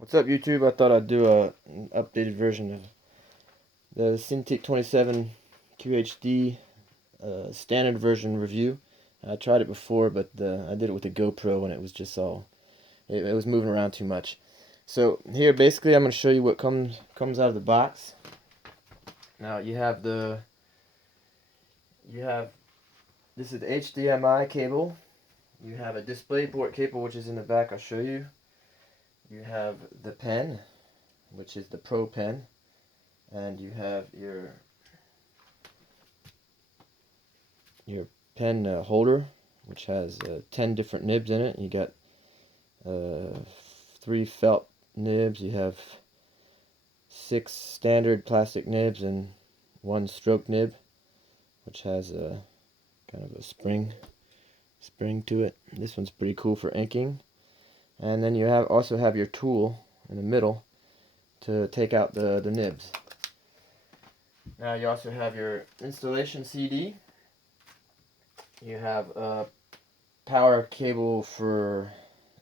What's up, YouTube? I thought I'd do an updated version of the Cintiq 27QHD standard version review. I tried it before, but I did it with the GoPro and it was just it was moving around too much. So here, basically, I'm going to show you what comes out of the box. Now you have this is the HDMI cable. You have a DisplayPort cable, which is in the back. I'll show you. You have the pen, which is the Pro pen, and you have your pen holder, which has 10 different nibs in it. You got 3 felt nibs. You have 6 standard plastic nibs and 1 stroke nib, which has a kind of a spring to it. This one's pretty cool for inking. And then you also have your tool in the middle to take out the nibs. Now you also have your installation CD. You have a power cable for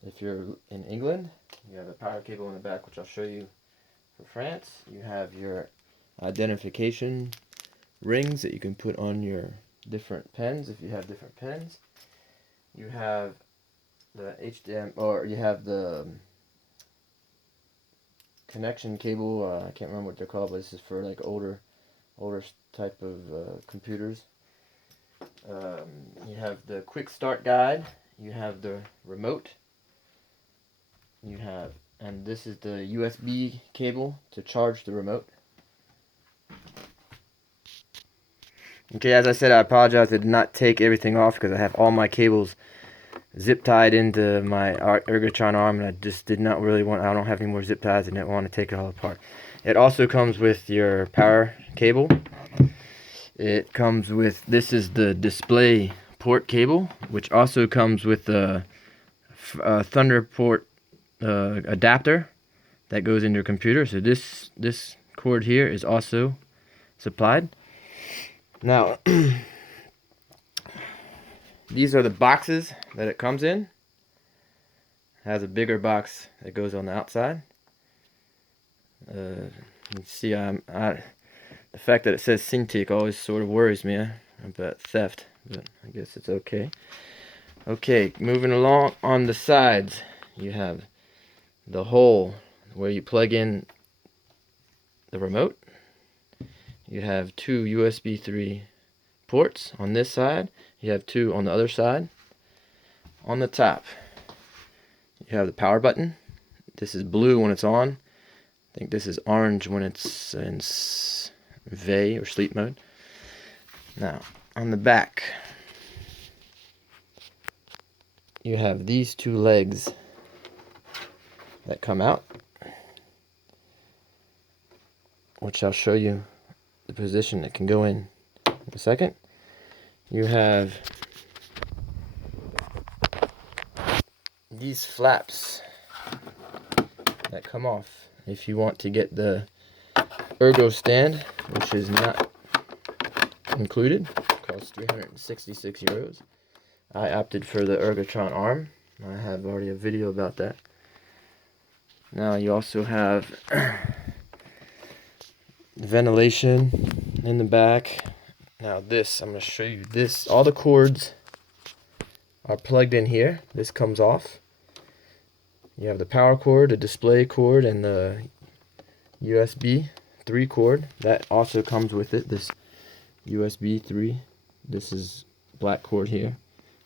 if you're in England. You have a power cable in the back, which I'll show you for France. You have your identification rings that you can put on your different pens if you have different pens. You have the you have the connection cable. I can't remember what they're called, but this is for like older type of computers. You have the quick start guide. You have the remote. And this is the USB cable to charge the remote. Okay, as I said, I apologize. I did not take everything off because I have all my cables zip tied into my Ergotron arm, and I just did not really want. I don't have any more zip ties, and I didn't want to take it all apart. It also comes with your power cable. It comes with, this is the display port cable, which also comes with a Thunderport adapter that goes into your computer. So this cord here is also supplied. Now these are the boxes that it comes in. It has a bigger box that goes on the outside. You see, the fact that it says Cintiq always sort of worries me about theft, but I guess it's okay. Okay, moving along, on the sides you have the hole where you plug in the remote. You have 2 USB 3 ports on this side. You have 2 on the other side. On the top, you have the power button. This is blue when it's on. I think this is orange when it's in veille or sleep mode. Now, on the back, you have these 2 legs that come out, which I'll show you the position it can go in a second. You have these flaps that come off if you want to get the ergo stand, which is not included. It costs 366 euros. I opted for the Ergotron arm. I have already a video about that. Now you also have ventilation in the back. Now this, I'm going to show you this. All the cords are plugged in here. This comes off. You have the power cord, the display cord, and the USB 3 cord. That also comes with it. This USB 3. This is black cord here.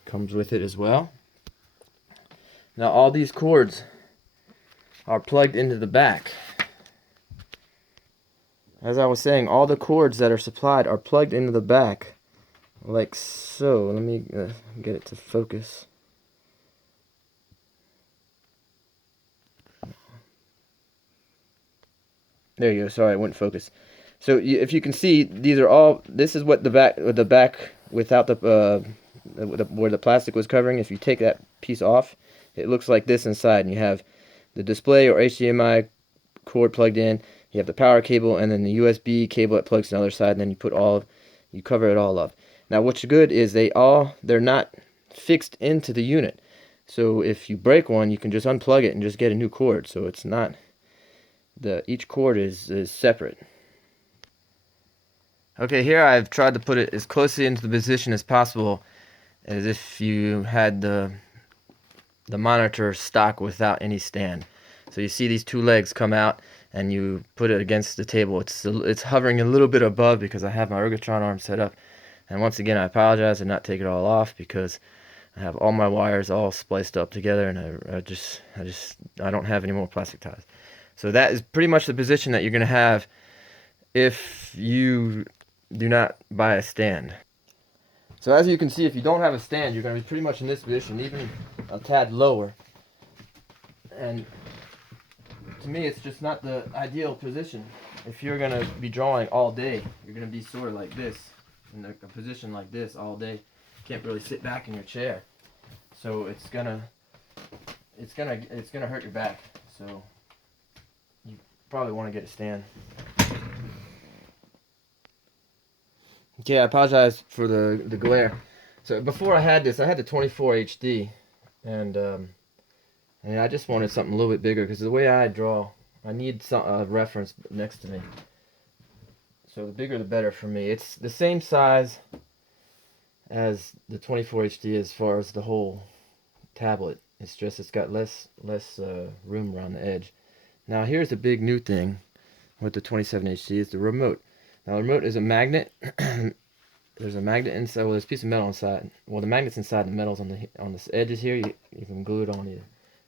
Comes with it as well. Now all these cords are plugged into the back. As I was saying, all the cords that are supplied are plugged into the back, like so. Let me get it to focus. There you go. Sorry, it wouldn't focus. So if you can see, these are all. This is what the back without where the plastic was covering. If you take that piece off, it looks like this inside, and you have the display or HDMI cord plugged in. You have the power cable, and then the USB cable that plugs to the other side, and then you cover it all up. Now what's good is they're not fixed into the unit. So if you break one, you can just unplug it and just get a new cord. So it's not, each cord is separate. Okay, here I've tried to put it as closely into the position as possible, as if you had the monitor stock without any stand. So you see these two legs come out, and you put it against the table. It's hovering a little bit above because I have my ergotron arm set up. And once again, I apologize and not take it all off because I have all my wires all spliced up together, and I don't have any more plastic ties. So that is pretty much the position that you're going to have if you do not buy a stand. So as you can see, if you don't have a stand, you're going to be pretty much in this position, even a tad lower. And to me, it's just not the ideal position. If you're going to be drawing all day, you're going to be sort of like this, in a position like this all day. You can't really sit back in your chair. So it's gonna hurt your back. So you probably want to get a stand. Okay, I apologize for the glare. So before I had this, I had the 24HD, and I just wanted something a little bit bigger because the way I draw, I need a reference next to me. So the bigger the better for me. It's the same size as the 24HD as far as the whole tablet. It's just it's got less room around the edge. Now here's the big new thing with the 27HD is the remote. Now the remote is a magnet. There's a magnet inside. Well, there's a piece of metal inside. Well, the magnet's inside. The metal's on the edges here. You can glue it on. You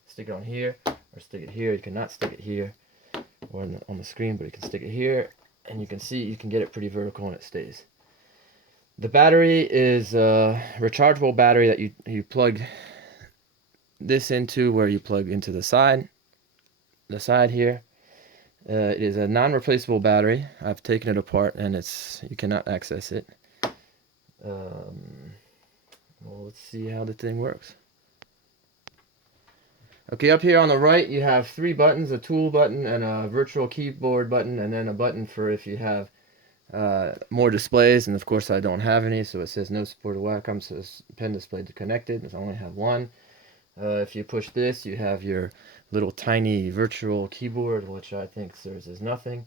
stick it on here or stick it here. You cannot stick it here or on the screen, but you can stick it here, and you can see you can get it pretty vertical and it stays. The battery is a rechargeable battery that you plug this into where you plug into the side here. It is a non-replaceable battery. I've taken it apart and you cannot access it. Well, let's see how the thing works. Okay, up here on the right you have 3 buttons, a tool button and a virtual keyboard button, and then a button for if you have more displays, and of course I don't have any, so it says no support of Wacom, so it's pen display connected. I only have one. If you push this, you have your little tiny virtual keyboard, which I think serves as nothing.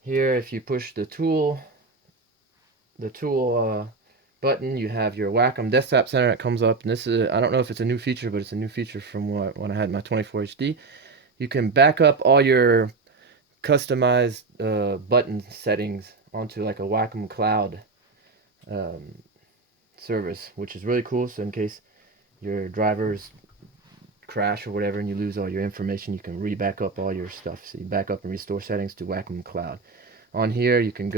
Here, if you push the tool button, you have your Wacom Desktop Center that comes up. And this is, I don't know if it's a new feature, but it's a new feature from when I had my 24HD. You can back up all your customized button settings onto like a Wacom Cloud service, which is really cool. So in case your drivers crash or whatever and you lose all your information, you can re-back up all your stuff. So you back up and restore settings to Wacom Cloud. On here you can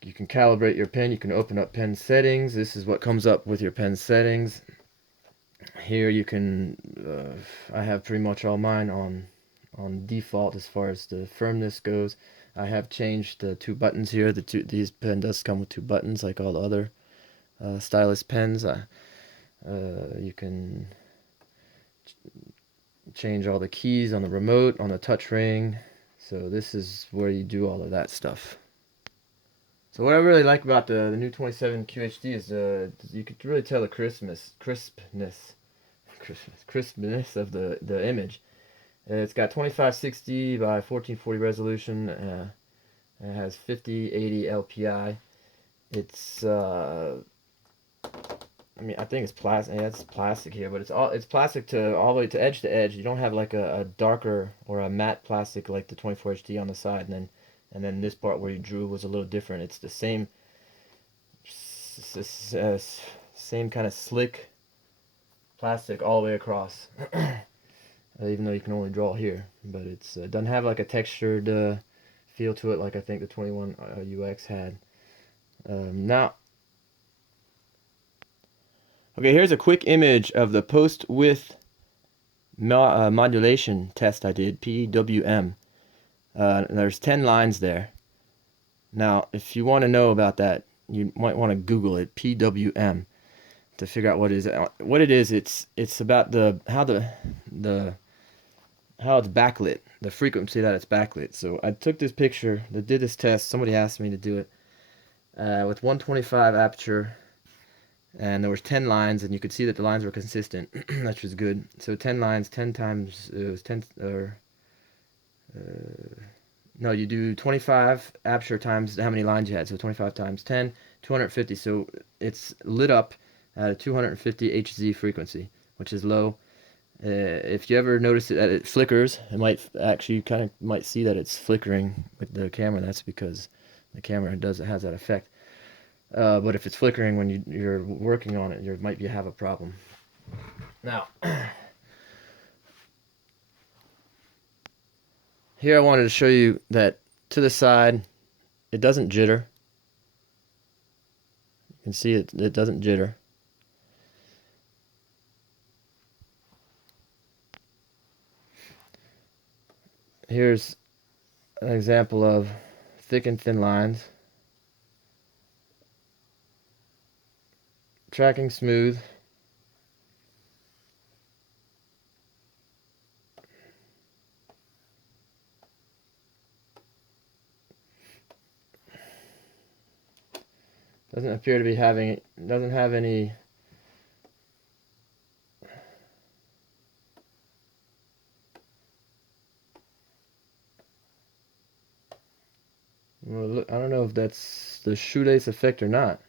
calibrate your pen. You can open up pen settings. This is what comes up with your pen settings. Here you can I have pretty much all mine on default as far as the firmness goes. I have changed the 2 buttons here. These pen does come with 2 buttons like all the other stylus pens. You can change all the keys on the remote, on the touch ring. So this is where you do all of that stuff. So what I really like about the new 27QHD is you could really tell the crispness of the image. It's got 2560 by 1440 resolution. It has 5080 LPI. It's I mean, I think it's plastic. Yeah, it's plastic here, but it's plastic all the way to edge. You don't have like a darker or a matte plastic like the 24HD on the side, and then this part where you drew was a little different. It's the same kind of slick plastic all the way across. Even though you can only draw here, but it doesn't have like a textured feel to it like I think the 21 UX had. Now. Okay, here's a quick image of the post width modulation test I did, PWM. There's 10 lines there. Now, if you want to know about that, you might want to Google it, PWM, to figure out what it is. It's about how it's backlit, the frequency that it's backlit. So I took this picture, did this test. Somebody asked me to do it with 125 aperture. and there was 10 lines, and you could see that the lines were consistent. That was good. So 10 lines, 10 times, it was 10, or no, you do 25 aperture times how many lines you had. So 25 times 10, 250. So it's lit up at a 250 Hz frequency, which is low. If you ever notice that it flickers, it might actually kind of might see that it's flickering with the camera. That's because the camera has that effect. But if it's flickering when you're working on it, you might have a problem. Now, here I wanted to show you that to the side, it doesn't jitter. You can see it doesn't jitter. Here's an example of thick and thin lines. Tracking smooth. Doesn't appear to be having, doesn't have any well, look, I don't know if that's the shoelace effect or not.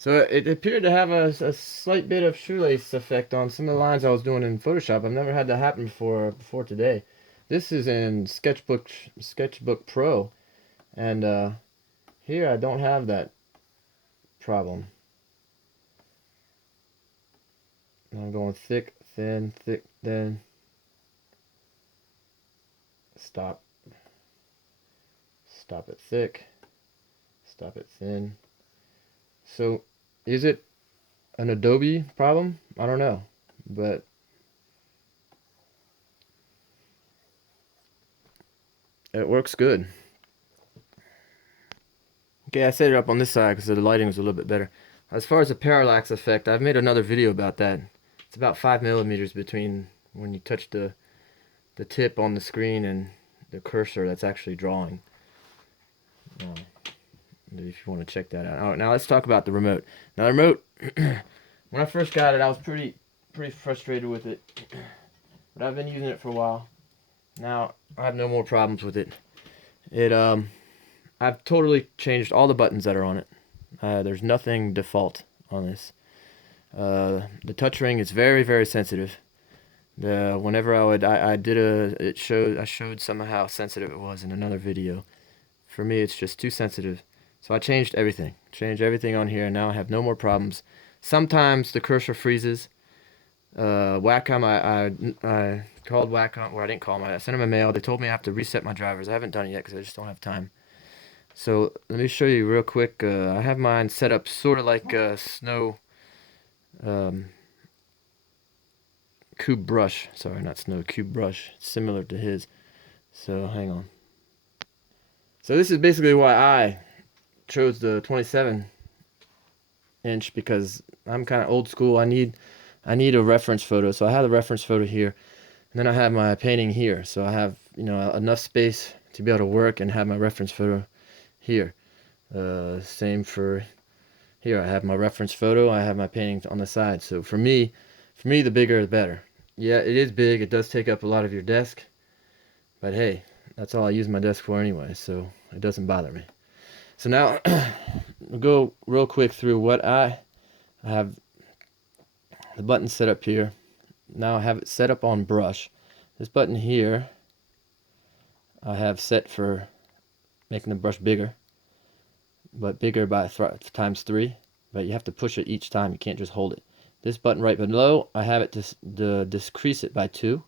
So it appeared to have a slight bit of shoelace effect on some of the lines I was doing in Photoshop. I've never had that happen before today. This is in Sketchbook Pro, and here I don't have that problem. I'm going thick, thin, stop it thick, stop it thin. So is it an Adobe problem? I don't know, but it works good. Okay, I set it up on this side because the lighting was a little bit better. As far as the parallax effect, I've made another video about that. It's about 5 millimeters between when you touch the tip on the screen and the cursor that's actually drawing. If you want to check that out. All right, now let's talk about the remote. Now the remote, when I first got it, I was pretty frustrated with it, but I've been using it for a while. Now I have no more problems with it. I've totally changed all the buttons that are on it. There's nothing default on this. The touch ring is very sensitive. Whenever I showed somehow how sensitive it was in another video. For me, it's just too sensitive. So I changed everything on here, and now I have no more problems. Sometimes the cursor freezes. Wacom, I called Wacom, or I didn't call them, I sent them a mail. They told me I have to reset my drivers. I haven't done it yet because I just don't have time. So let me show you real quick. I have mine set up sort of like a snow cube brush. Sorry, not snow, cube brush. It's similar to his. So hang on. So this is basically why I chose the 27-inch, because I'm kind of old school. I need a reference photo. So I have the reference photo here, and then I have my painting here. So I have, enough space to be able to work and have my reference photo here. Same for here. I have my reference photo. I have my painting on the side. So for me, the bigger the better. Yeah, it is big. It does take up a lot of your desk, but hey, that's all I use my desk for anyway, so it doesn't bother me. So now we'll go real quick through what I have the button set up here. Now I have it set up on brush. This button here I have set for making the brush bigger, but bigger by times 3. But you have to push it each time. You can't just hold it. This button right below, I have it to decrease it by 2,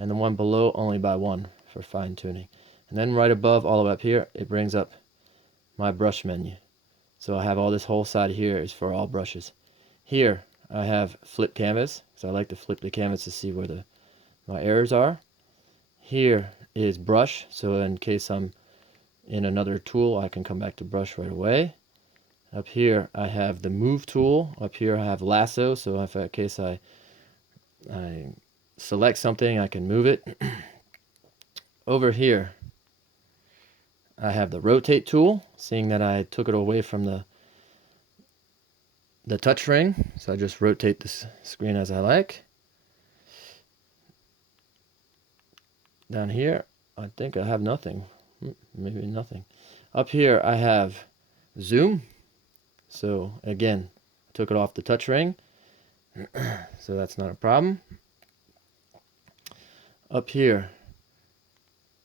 and the one below only by 1 for fine tuning. And then right above, all the way up here, it brings up my brush menu. So I have all this whole side here is for all brushes. Here I have flip canvas, so I like to flip the canvas to see where my errors are. Here is brush, so in case I'm in another tool, I can come back to brush right away. Up here I have the move tool. Up here I have lasso, so if in case I select something, I can move it. Over here, I have the rotate tool, seeing that I took it away from the touch ring. So I just rotate this screen as I like. Down here, I think I have nothing. Maybe nothing. Up here, I have zoom. So again, I took it off the touch ring. So that's not a problem. Up here,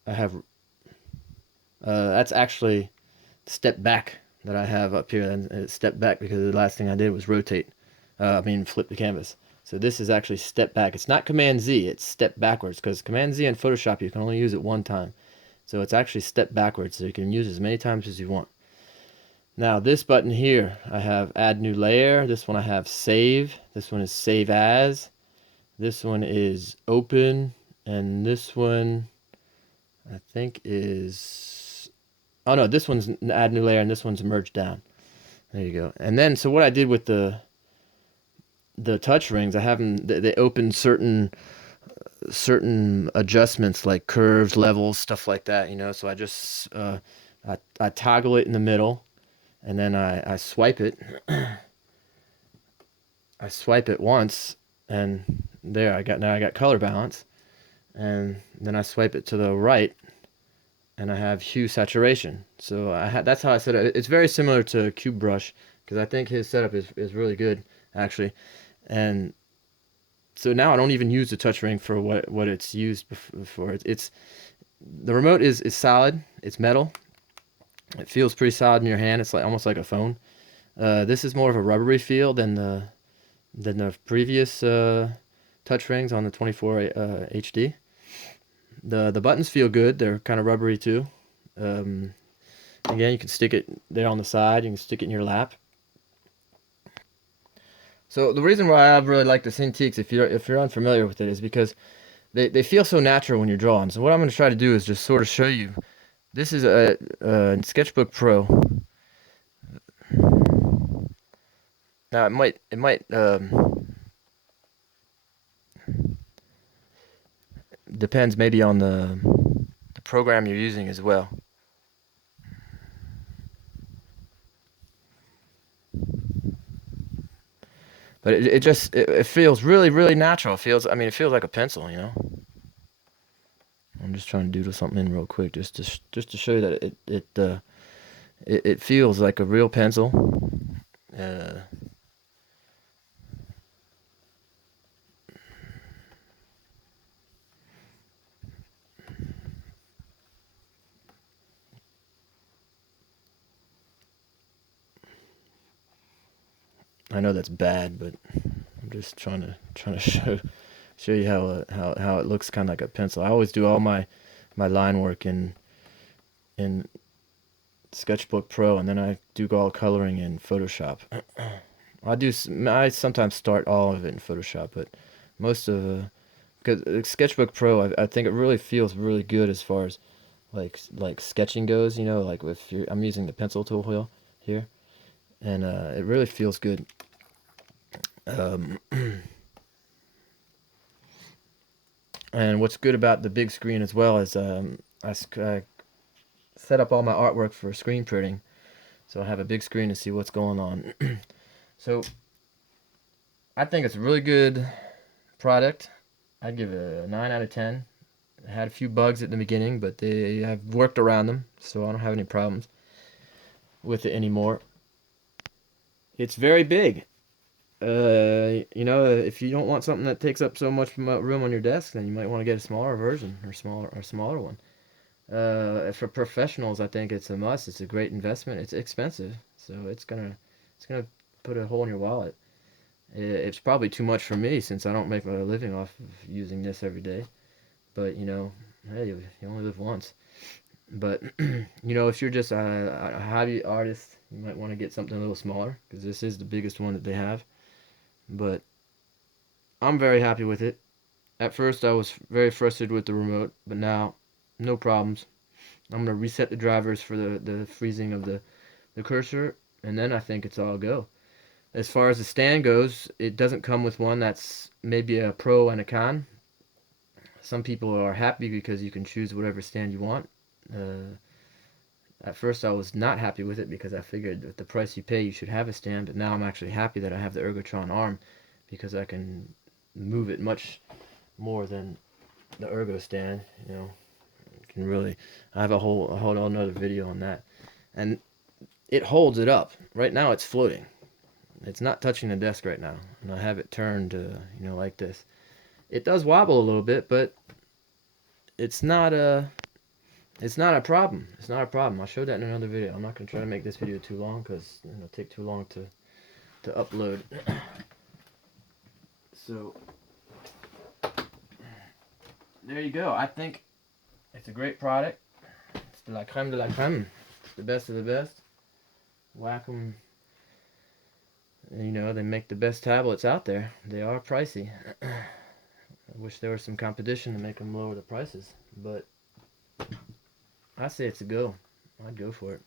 I have that's actually step back that I have up here, and it stepped back because the last thing I did was rotate. Flip the canvas. So this is actually step back. It's not Command Z, it's step backwards, because Command Z in Photoshop you can only use it one time. So it's actually step backwards, so you can use it as many times as you want. Now this button here, I have add new layer. This one I have save. This one is save as. This one is open, and this one I think is, oh no, this one's add new layer and this one's merge down. There you go. And then, so what I did with the touch rings, I have them, they open certain adjustments like curves, levels, stuff like that, you know. So I just I toggle it in the middle, and then I swipe it. I swipe it once, and there now I got color balance. And then I swipe it to the right, and I have hue saturation. So that's how I set it. It's very similar to Cube Brush, because I think his setup is really good, actually. And so now I don't even use the touch ring for what it's used for. It's the remote is solid. It's metal. It feels pretty solid in your hand. It's like almost like a phone. This is more of a rubbery feel than the previous touch rings on the 24 HD. The buttons feel good. They're kind of rubbery too. Again, you can stick it there on the side. You can stick it in your lap. So the reason why I really like the Cintiqs, if you're unfamiliar with it, is because they feel so natural when you're drawing. So what I'm going to try to do is just sort of show you. This is a Sketchbook Pro. Now it might depends maybe on the program you're using as well. But it feels really natural. It feels like a pencil, you know. I'm just trying to doodle something in real quick just to show you that it feels like a real pencil. I know that's bad, but I'm just trying to show you how it looks kind of like a pencil. I always do all my line work in Sketchbook Pro, and then I do all coloring in Photoshop. I sometimes start all of it in Photoshop, but most of because Sketchbook Pro, I think it really feels really good as far as like sketching goes. You know, like I'm using the pencil tool wheel here, and it really feels good. And what's good about the big screen as well is I set up all my artwork for screen printing, so I have a big screen to see what's going on. So I think it's a really good product. I'd give it a 9 out of 10. I had a few bugs at the beginning, but they have worked around them, so I don't have any problems with it anymore. It's very big. You know, if you don't want something that takes up so much room on your desk, then you might want to get a smaller version or smaller one. For professionals, I think it's a must. It's a great investment. It's expensive, so it's gonna put a hole in your wallet. It's probably too much for me since I don't make a living off of using this every day. But you know, hey, you only live once. But you know, if you're just a hobby artist, you might want to get something a little smaller because this is the biggest one that they have. But I'm very happy with it. At first I was very frustrated with the remote, but now no problems. I'm going to reset the drivers for the freezing of the cursor, and then I think it's all go. As far as the stand goes, it doesn't come with one. That's maybe a pro and a con. Some people are happy because you can choose whatever stand you want. At first I was not happy with it because I figured with the price you pay you should have a stand, but now I'm actually happy that I have the Ergotron arm because I can move it much more than the Ergo stand. You know, can really, I have a whole another video on that. And it holds it up. Right now it's floating. It's not touching the desk right now. And I have it turned, you know, like this. It does wobble a little bit, but it's not a problem. It's not a problem. I'll show that in another video. I'm not going to try to make this video too long because it'll take too long to upload. So there you go. I think it's a great product. It's de la crème de la crème. It's the best of the best. Wacom, you know, they make the best tablets out there. They are pricey. I wish there was some competition to make them lower the prices, but I say it's a go. I'd go for it.